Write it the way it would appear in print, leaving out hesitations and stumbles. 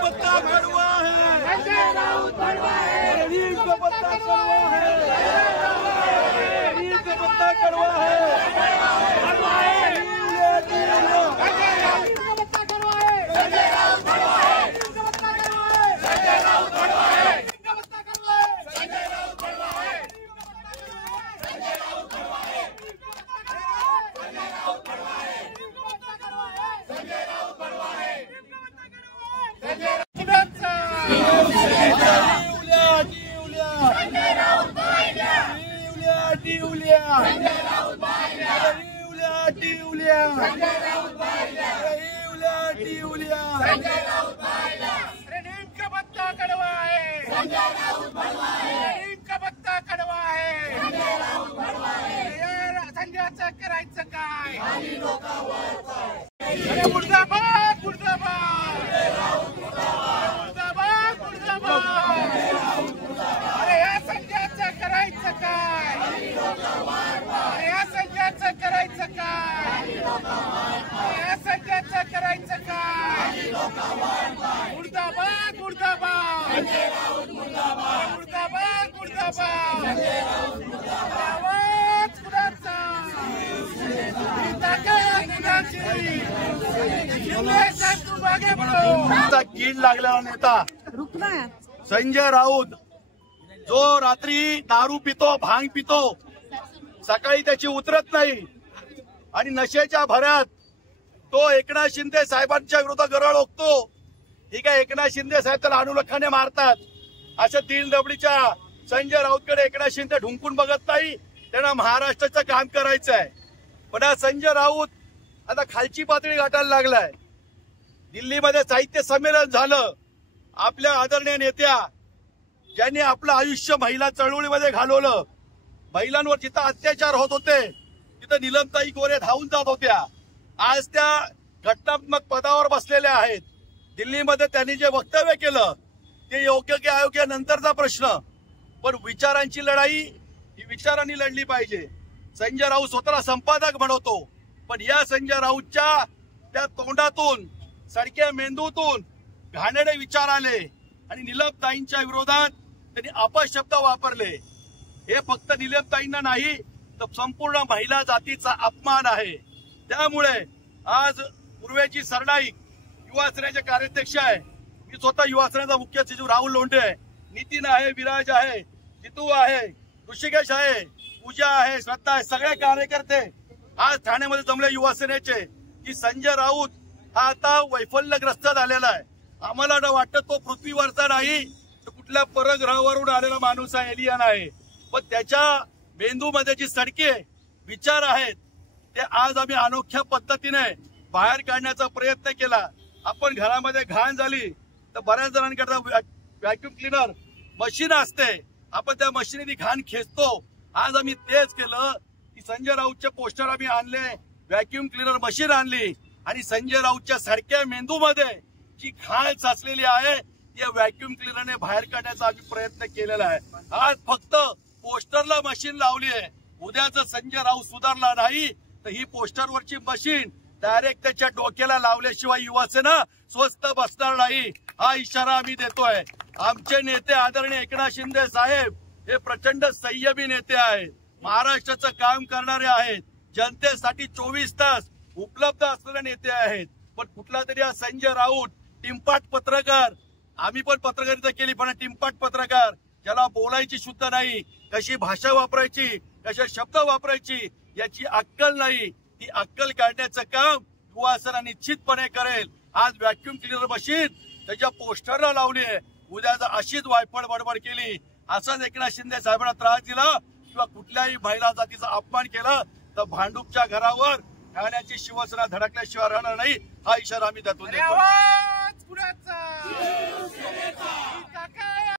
पत्ता कड़वा है, संजय राउत कड़वा है, नीम का पत्ता कड़वा है, नीम का पत्ता कड़वा है, संजयचं करायचं काय? मुर्दाबाद मुर्दाबाद मुर्दाबाद मुर्दाबाद. अरे या संजयचं करायचं काय? अरे या संजयचं करायचं काय? या संजयचं करायचं काय? मुर्दाबाद मुर्दाबाद मुर्दाबाद मुर्दाबाद. कीड लागलेला नेता संजय राऊत जो रात्री दारू पितो, भांग पितो, सकाळी त्याची उतरत नाही आणि नशेच्या भरात तो एकनाथ शिंदे साहेबांच्या विरोधात गरळ ओकतो. ठीक आहे, एकनाथ शिंदे साहेब त्याला अनुलक्षाने मारतात. अशा तीन दबडीच्या संजय राऊतकडे एकनाथ शिंदे ढुंकून बघत नाही. त्यांना महाराष्ट्राचं काम करायचं आहे. पण हा संजय राऊत आता खालची पातळी गाठायला लागलाय. दिल्लीमध्ये साहित्य संमेलन झालं. आपल्या आदरणीय नेत्या ज्यांनी आपलं आयुष्य महिला चळवळीमध्ये घालवलं, महिलांवर जिथं अत्याचार होत होते तिथं नीलमताई गोरे धावून जात होत्या, आज त्या घटनात्मक पदावर बसलेल्या आहेत. दिल्लीमध्ये त्यांनी जे वक्तव्य केलं ते योग्य की अयोग्य नंतरचा प्रश्न, पण विचारांची लढाई ही विचारांनी लढली पाहिजे. संजय राऊत स्वतःला संपादक म्हणवतो, पण या संजय राऊतच्या त्या तोंडातून, सडक्या मेंदूतून घाणेरडे विचार आले आणि नीलमताईंच्या विरोधात त्यांनी अपशब्द वापरले. हे फक्त नीलमताईंना नाही तर संपूर्ण महिला जातीचा अपमान आहे. त्यामुळे आज पूर्वेची सरनाईक युवा सेनेचे कार्याध्यक्ष आहे, मी स्वतः युवा सेनेचा मुख्य सचिव राहुल लोंढे आहे, नितीन आहे, विराज आहे, जितू आहे, ऋषिकेश आहे, पूजा आहे, श्रद्धा आहे, सगळे कार्यकर्ते आज ठाण्यामध्ये जमले युवा सेनेचे की संजय राऊत हा आता वैफल्यग्रस्त झालेला आहे. आम्हाला वाटतं तो पृथ्वीवरचा नाही तर कुठल्या परग्रहावरून आलेला माणूस आहे, एलियन आहे. पण त्याच्या मेंदूमध्ये जी सडके विचार आहेत ते आज आम्ही अनोख्या पद्धतीने बाहेर काढण्याचा प्रयत्न केला. आपण घरामध्ये घाण झाली तर बऱ्याच जणांकरता व्हॅक्यूम क्लीनर मशीन असते, आपण त्या मशीनने घाण खेचतो. आज आम्ही तेच केलं की संजय राऊतचे पोस्टर आम्ही आणले, व्हॅक्यूम क्लीनर मशीन आणली आणि संजय राऊतच्या सारख्या मेंदूमध्ये जी घाण साचलेली आहे त्या व्हॅक्यूम क्लीनरने बाहेर काढण्याचा आम्ही प्रयत्न केलेला आहे. आज फक्त पोस्टरला मशीन लावली आहे. उद्या जर संजय राऊत सुधारला नाही तर ही पोस्टरवरची मशीन डायरेक्ट त्याच्या डोक्याला लावल्याशिवाय युवा सेना स्वस्थ बसणार नाही, हा इशारा आम्ही देतोय. आमचे नेते आदरणीय एकनाथ शिंदे साहेब हे प्रचंड संयमी नेते आहेत, महाराष्ट्राचं काम करणारे आहेत, जनतेसाठी 24 तास उपलब्ध असलेले नेते आहेत. पण कुठला तरी हा संजय राऊत टिंपाट पत्रकार, आम्ही पण पत्रकारिता केली पण टिंपाट पत्रकार ज्याला बोलायची शुद्ध नाही, कशी भाषा वापरायची, कशा शब्द वापरायची याची अक्कल नाही, ती अक्कल काढण्याचं काम युवा सेना निश्चितपणे करेल. आज व्हॅक्यूम क्लीनर मशीन त्याच्या पोस्टरला लावली आहे. उद्या जर अशीच वायफळ बडबड केली, असंच एकनाथ शिंदे साहेबांना त्रास दिला किंवा कुठल्याही महिला जातीचा अपमान केला तर भांडूपच्या घरावर ठाण्याची शिवसेना धडकल्याशिवाय राहणार नाही, हा इशारा आम्ही देतो.